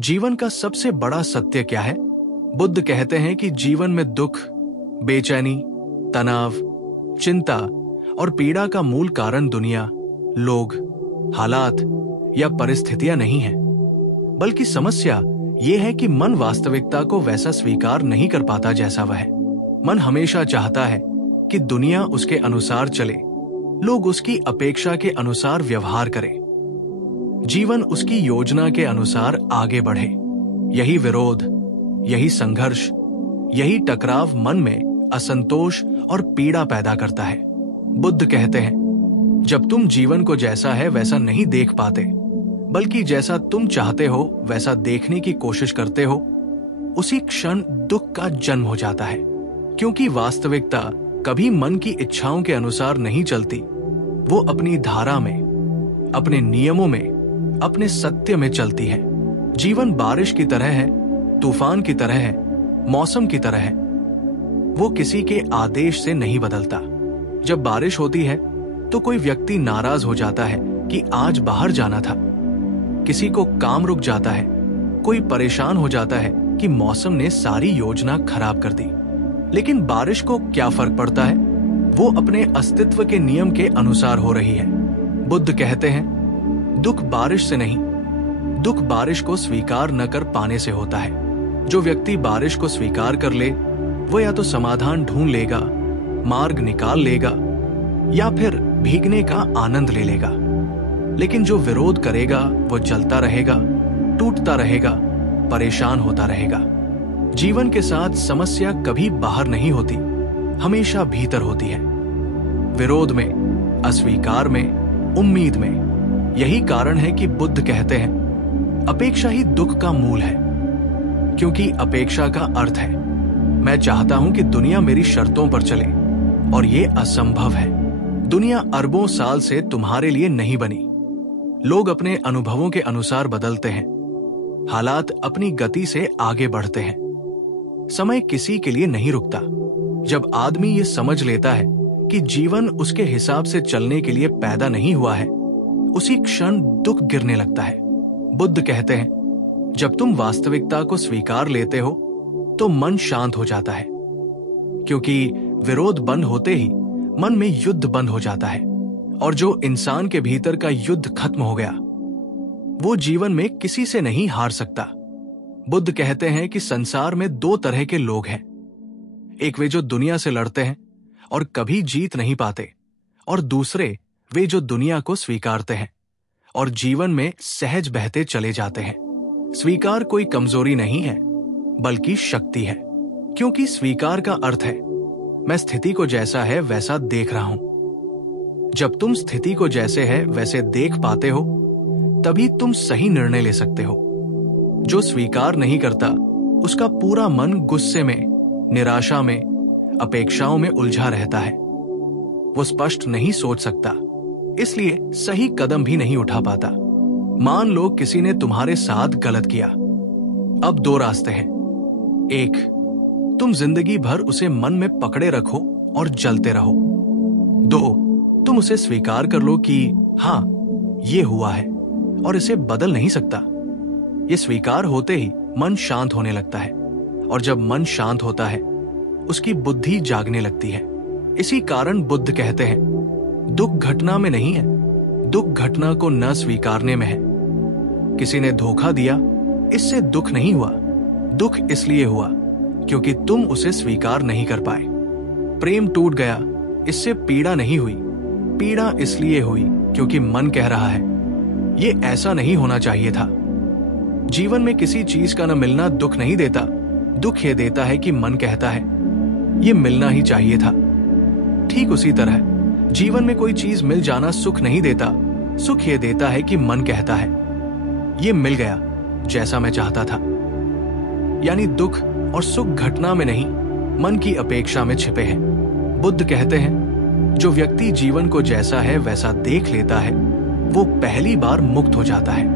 जीवन का सबसे बड़ा सत्य क्या है? बुद्ध कहते हैं कि जीवन में दुख, बेचैनी, तनाव, चिंता और पीड़ा का मूल कारण दुनिया, लोग, हालात या परिस्थितियां नहीं हैं, बल्कि समस्या यह है कि मन वास्तविकता को वैसा स्वीकार नहीं कर पाता जैसा वह है। मन हमेशा चाहता है कि दुनिया उसके अनुसार चले, लोग उसकी अपेक्षा के अनुसार व्यवहार करें, जीवन उसकी योजना के अनुसार आगे बढ़े। यही विरोध, यही संघर्ष, यही टकराव मन में असंतोष और पीड़ा पैदा करता है। बुद्ध कहते हैं, जब तुम जीवन को जैसा है वैसा नहीं देख पाते, बल्कि जैसा तुम चाहते हो वैसा देखने की कोशिश करते हो, उसी क्षण दुख का जन्म हो जाता है। क्योंकि वास्तविकता कभी मन की इच्छाओं के अनुसार नहीं चलती, वो अपनी धारा में, अपने नियमों में, अपने सत्य में चलती है। जीवन बारिश की तरह है, तूफान की तरह है, मौसम की तरह है। वो किसी के आदेश से नहीं बदलता। जब बारिश होती है तो कोई व्यक्ति नाराज हो जाता है कि आज बाहर जाना था, किसी को काम रुक जाता है, कोई परेशान हो जाता है कि मौसम ने सारी योजना खराब कर दी। लेकिन बारिश को क्या फर्क पड़ता है? वो अपने अस्तित्व के नियम के अनुसार हो रही है। बुद्ध कहते हैं, दुख बारिश से नहीं, दुख बारिश को स्वीकार न कर पाने से होता है। जो व्यक्ति बारिश को स्वीकार कर ले, वो या तो समाधान ढूंढ लेगा, मार्ग निकाल लेगा, या फिर भीगने का आनंद ले लेगा। लेकिन जो विरोध करेगा वो जलता रहेगा, टूटता रहेगा, परेशान होता रहेगा। जीवन के साथ समस्या कभी बाहर नहीं होती, हमेशा भीतर होती है। विरोध में, अस्वीकार में, उम्मीद में। यही कारण है कि बुद्ध कहते हैं, अपेक्षा ही दुख का मूल है। क्योंकि अपेक्षा का अर्थ है, मैं चाहता हूं कि दुनिया मेरी शर्तों पर चले, और ये असंभव है। दुनिया अरबों साल से तुम्हारे लिए नहीं बनी। लोग अपने अनुभवों के अनुसार बदलते हैं, हालात अपनी गति से आगे बढ़ते हैं। समय किसी के लिए नहीं रुकता। जब आदमी ये समझ लेता है कि जीवन उसके हिसाब से चलने के लिए पैदा नहीं हुआ है, उसी क्षण दुख गिरने लगता है। बुद्ध कहते हैं, जब तुम वास्तविकता को स्वीकार लेते हो तो मन शांत हो जाता है। क्योंकि विरोध बंद होते ही मन में युद्ध बंद हो जाता है, और जो इंसान के भीतर का युद्ध खत्म हो गया, वो जीवन में किसी से नहीं हार सकता। बुद्ध कहते हैं कि संसार में दो तरह के लोग हैं। एक वे जो दुनिया से लड़ते हैं और कभी जीत नहीं पाते, और दूसरे वे जो दुनिया को स्वीकारते हैं और जीवन में सहज बहते चले जाते हैं। स्वीकार कोई कमजोरी नहीं है, बल्कि शक्ति है। क्योंकि स्वीकार का अर्थ है, मैं स्थिति को जैसा है वैसा देख रहा हूं। जब तुम स्थिति को जैसे है वैसे देख पाते हो, तभी तुम सही निर्णय ले सकते हो। जो स्वीकार नहीं करता, उसका पूरा मन गुस्से में, निराशा में, अपेक्षाओं में उलझा रहता है। वो स्पष्ट नहीं सोच सकता, इसलिए सही कदम भी नहीं उठा पाता। मान लो किसी ने तुम्हारे साथ गलत किया। अब दो रास्ते हैं। एक, तुम जिंदगी भर उसे मन में पकड़े रखो और जलते रहो। दो, तुम उसे स्वीकार कर लो कि हां, ये हुआ है और इसे बदल नहीं सकता। ये स्वीकार होते ही मन शांत होने लगता है, और जब मन शांत होता है, उसकी बुद्धि जागने लगती है। इसी कारण बुद्ध कहते हैं, दुख घटना में नहीं है, दुख घटना को न स्वीकारने में है। किसी ने धोखा दिया, इससे दुख नहीं हुआ। दुख इसलिए हुआ क्योंकि तुम उसे स्वीकार नहीं कर पाए। प्रेम टूट गया, इससे पीड़ा नहीं हुई। पीड़ा इसलिए हुई क्योंकि मन कह रहा है, ये ऐसा नहीं होना चाहिए था। जीवन में किसी चीज का न मिलना दुख नहीं देता। दुख ये देता है कि मन कहता है, ये मिलना ही चाहिए था। ठीक उसी तरह जीवन में कोई चीज मिल जाना सुख नहीं देता। सुख ये देता है कि मन कहता है, ये मिल गया जैसा मैं चाहता था। यानी दुख और सुख घटना में नहीं, मन की अपेक्षा में छिपे हैं। बुद्ध कहते हैं, जो व्यक्ति जीवन को जैसा है वैसा देख लेता है, वो पहली बार मुक्त हो जाता है।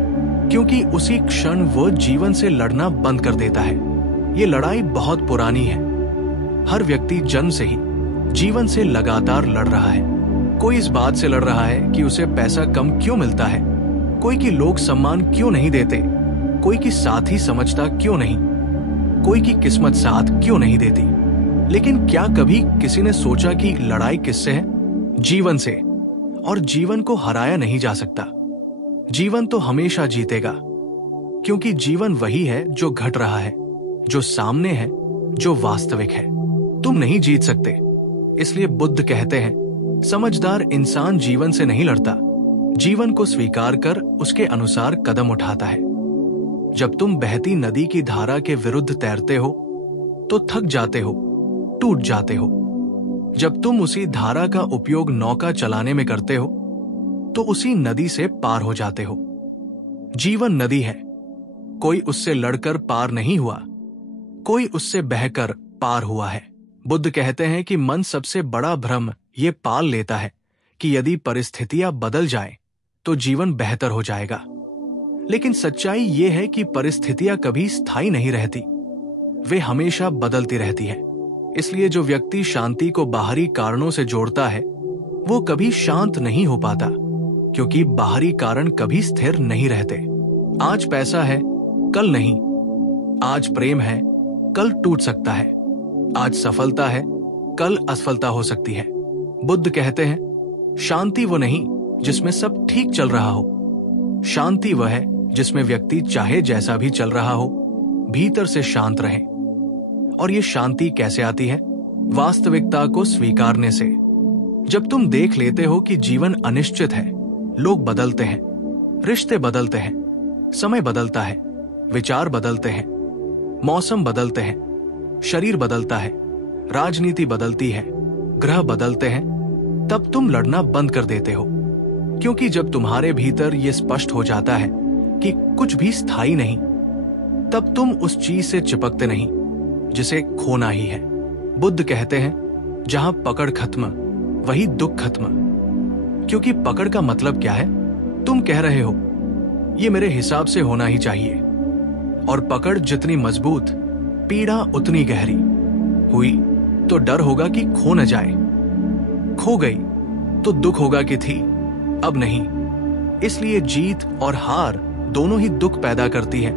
क्योंकि उसी क्षण वो जीवन से लड़ना बंद कर देता है। ये लड़ाई बहुत पुरानी है। हर व्यक्ति जन्म से ही जीवन से लगातार लड़ रहा है। कोई इस बात से लड़ रहा है कि उसे पैसा कम क्यों मिलता है, कोई कि लोग सम्मान क्यों नहीं देते, कोई की साथी समझता क्यों नहीं, कोई की किस्मत साथ क्यों नहीं देती। लेकिन क्या कभी किसी ने सोचा कि लड़ाई किससे है? जीवन से। और जीवन को हराया नहीं जा सकता। जीवन तो हमेशा जीतेगा, क्योंकि जीवन वही है जो घट रहा है, जो सामने है, जो वास्तविक है। तुम नहीं जीत सकते। इसलिए बुद्ध कहते हैं, समझदार इंसान जीवन से नहीं लड़ता, जीवन को स्वीकार कर उसके अनुसार कदम उठाता है। जब तुम बहती नदी की धारा के विरुद्ध तैरते हो तो थक जाते हो, टूट जाते हो। जब तुम उसी धारा का उपयोग नौका चलाने में करते हो तो उसी नदी से पार हो जाते हो। जीवन नदी है, कोई उससे लड़कर पार नहीं हुआ, कोई उससे बहकर पार हुआ है। बुद्ध कहते हैं कि मन सबसे बड़ा भ्रम ये पाल लेता है कि यदि परिस्थितियां बदल जाएं तो जीवन बेहतर हो जाएगा। लेकिन सच्चाई ये है कि परिस्थितियां कभी स्थायी नहीं रहती, वे हमेशा बदलती रहती है। इसलिए जो व्यक्ति शांति को बाहरी कारणों से जोड़ता है वो कभी शांत नहीं हो पाता, क्योंकि बाहरी कारण कभी स्थिर नहीं रहते। आज पैसा है, कल नहीं। आज प्रेम है, कल टूट सकता है। आज सफलता है, कल असफलता हो सकती है। बुद्ध कहते हैं, शांति वो नहीं जिसमें सब ठीक चल रहा हो, शांति वह है जिसमें व्यक्ति चाहे जैसा भी चल रहा हो, भीतर से शांत रहे। और ये शांति कैसे आती है? वास्तविकता को स्वीकारने से। जब तुम देख लेते हो कि जीवन अनिश्चित है, लोग बदलते हैं, रिश्ते बदलते हैं, समय बदलता है, विचार बदलते हैं, मौसम बदलते हैं, शरीर बदलता है, राजनीति बदलती है, ग्रह बदलते हैं, तब तुम लड़ना बंद कर देते हो। क्योंकि जब तुम्हारे भीतर यह स्पष्ट हो जाता है कि कुछ भी स्थायी नहीं, तब तुम उस चीज से चिपकते नहीं जिसे खोना ही है। बुद्ध कहते हैं, जहां पकड़ खत्म वही दुख खत्म। क्योंकि पकड़ का मतलब क्या है? तुम कह रहे हो ये मेरे हिसाब से होना ही चाहिए, और पकड़ जितनी मजबूत, पीड़ा उतनी गहरी। हुई तो डर होगा कि खो न जाए, खो गई तो दुख होगा कि थी, अब नहीं। इसलिए जीत और हार दोनों ही दुख पैदा करती है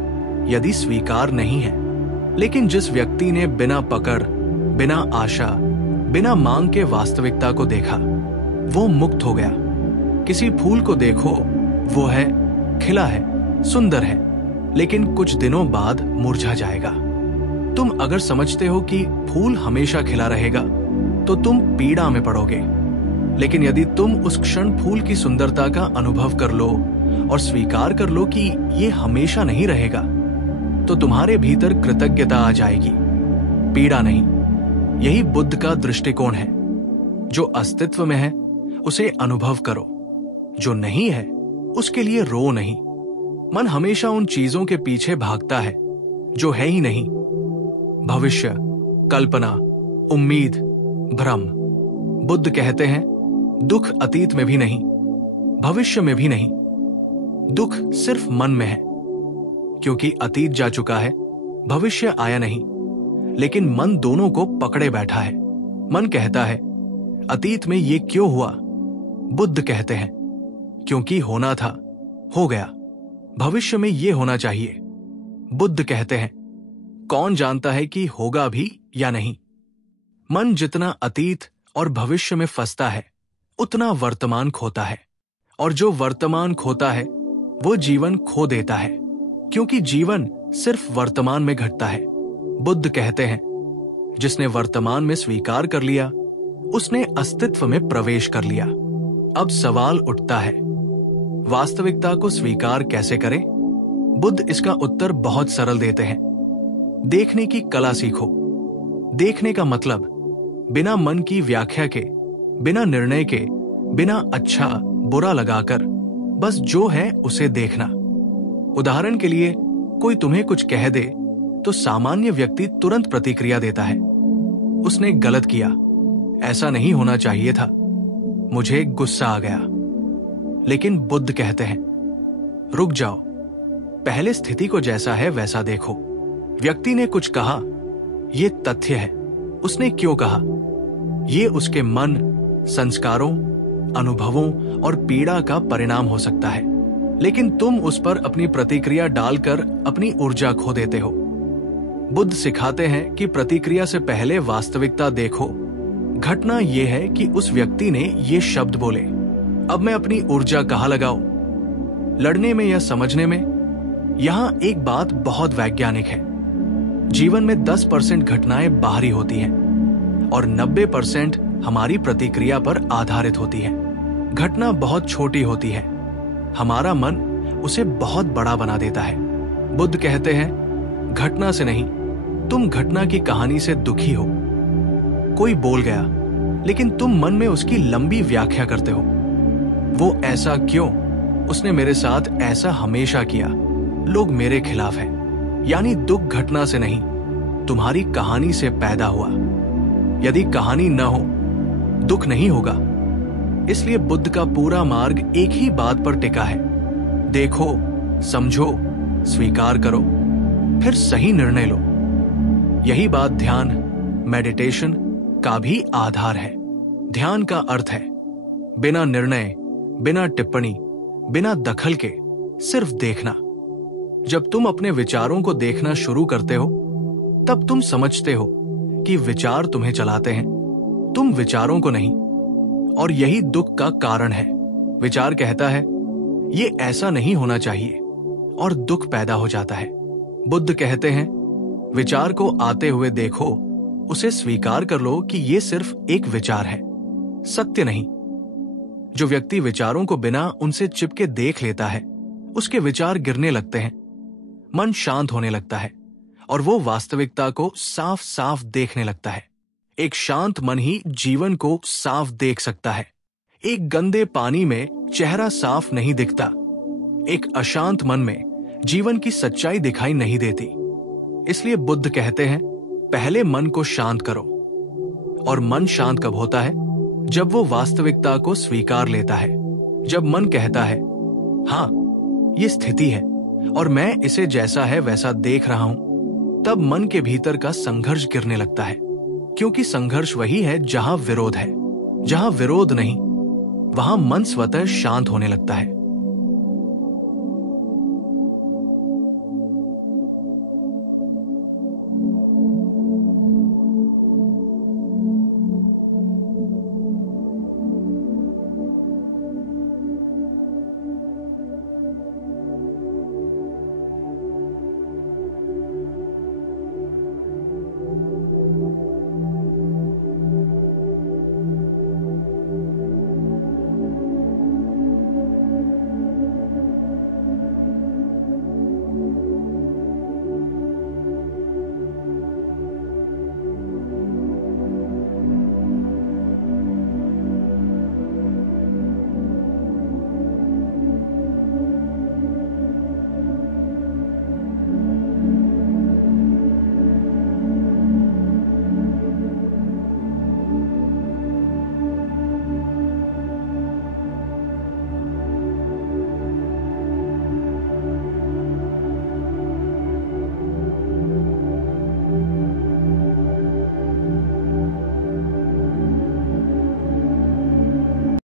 यदि स्वीकार नहीं है। लेकिन जिस व्यक्ति ने बिना पकड़, बिना आशा, बिना मांग के वास्तविकता को देखा, वो मुक्त हो गया। किसी फूल को देखो, वो है, खिला है, सुंदर है, लेकिन कुछ दिनों बाद मुरझा जाएगा। तुम अगर समझते हो कि फूल हमेशा खिला रहेगा तो तुम पीड़ा में पड़ोगे। लेकिन यदि तुम उस क्षण फूल की सुंदरता का अनुभव कर लो और स्वीकार कर लो कि ये हमेशा नहीं रहेगा, तो तुम्हारे भीतर कृतज्ञता आ जाएगी, पीड़ा नहीं। यही बुद्ध का दृष्टिकोण है। जो अस्तित्व में है उसे अनुभव करो, जो नहीं है उसके लिए रो नहीं। मन हमेशा उन चीजों के पीछे भागता है जो है ही नहीं। भविष्य, कल्पना, उम्मीद, भ्रम। बुद्ध कहते हैं, दुख अतीत में भी नहीं, भविष्य में भी नहीं। दुख सिर्फ मन में है, क्योंकि अतीत जा चुका है, भविष्य आया नहीं। लेकिन मन दोनों को पकड़े बैठा है। मन कहता है, अतीत में ये क्यों हुआ? बुद्ध कहते हैं, क्योंकि होना था, हो गया। भविष्य में ये होना चाहिए। बुद्ध कहते हैं, कौन जानता है कि होगा भी या नहीं। मन जितना अतीत और भविष्य में फंसता है, उतना वर्तमान खोता है, और जो वर्तमान खोता है वो जीवन खो देता है, क्योंकि जीवन सिर्फ वर्तमान में घटता है। बुद्ध कहते हैं, जिसने वर्तमान में स्वीकार कर लिया उसने अस्तित्व में प्रवेश कर लिया। अब सवाल उठता है, वास्तविकता को स्वीकार कैसे करें? बुद्ध इसका उत्तर बहुत सरल देते हैं। देखने की कला सीखो। देखने का मतलब बिना मन की व्याख्या के, बिना निर्णय के, बिना अच्छा बुरा लगाकर बस जो है उसे देखना। उदाहरण के लिए, कोई तुम्हें कुछ कह दे तो सामान्य व्यक्ति तुरंत प्रतिक्रिया देता है, उसने गलत किया, ऐसा नहीं होना चाहिए था, मुझे गुस्सा आ गया। लेकिन बुद्ध कहते हैं, रुक जाओ, पहले स्थिति को जैसा है वैसा देखो। व्यक्ति ने कुछ कहा, यह तथ्य है, उसने क्यों कहा? यह उसके मन, संस्कारों, अनुभवों और पीड़ा का परिणाम हो सकता है। लेकिन तुम उस पर अपनी प्रतिक्रिया डालकर अपनी ऊर्जा खो देते हो। बुद्ध सिखाते हैं कि प्रतिक्रिया से पहले वास्तविकता देखो। घटना यह है कि उस व्यक्ति ने ये शब्द बोले, अब मैं अपनी ऊर्जा कहाँ लगाऊं? लड़ने में या समझने में? यहां एक बात बहुत वैज्ञानिक है। जीवन में 10% घटनाएं बाहरी होती हैं और 90% हमारी प्रतिक्रिया पर आधारित होती है। घटना बहुत छोटी होती है, हमारा मन उसे बहुत बड़ा बना देता है। बुद्ध कहते हैं, घटना से नहीं, तुम घटना की कहानी से दुखी हो। कोई बोल गया, लेकिन तुम मन में उसकी लंबी व्याख्या करते हो। वो ऐसा क्यों? उसने मेरे साथ ऐसा हमेशा किया। लोग मेरे खिलाफ हैं। यानी दुख घटना से नहीं, तुम्हारी कहानी से पैदा हुआ। यदि कहानी न हो, दुख नहीं होगा। इसलिए बुद्ध का पूरा मार्ग एक ही बात पर टिका है, देखो, समझो, स्वीकार करो, फिर सही निर्णय लो। यही बात ध्यान, मेडिटेशन का भी आधार है। ध्यान का अर्थ है बिना निर्णय, बिना टिप्पणी, बिना दखल के सिर्फ देखना। जब तुम अपने विचारों को देखना शुरू करते हो, तब तुम समझते हो कि विचार तुम्हें चलाते हैं, तुम विचारों को नहीं। और यही दुख का कारण है। विचार कहता है, ये ऐसा नहीं होना चाहिए, और दुख पैदा हो जाता है। बुद्ध कहते हैं, विचार को आते हुए देखो, उसे स्वीकार कर लो कि ये सिर्फ एक विचार है, सत्य नहीं। जो व्यक्ति विचारों को बिना उनसे चिपके देख लेता है, उसके विचार गिरने लगते हैं, मन शांत होने लगता है और वो वास्तविकता को साफ साफ देखने लगता है। एक शांत मन ही जीवन को साफ देख सकता है। एक गंदे पानी में चेहरा साफ नहीं दिखता। एक अशांत मन में जीवन की सच्चाई दिखाई नहीं देती। इसलिए बुद्ध कहते हैं, पहले मन को शांत करो। और मन शांत कब होता है? जब वो वास्तविकता को स्वीकार लेता है। जब मन कहता है, हाँ, ये स्थिति है और मैं इसे जैसा है वैसा देख रहा हूं, तब मन के भीतर का संघर्ष गिरने लगता है। क्योंकि संघर्ष वही है जहां विरोध है। जहां विरोध नहीं, वहां मन स्वतः शांत होने लगता है।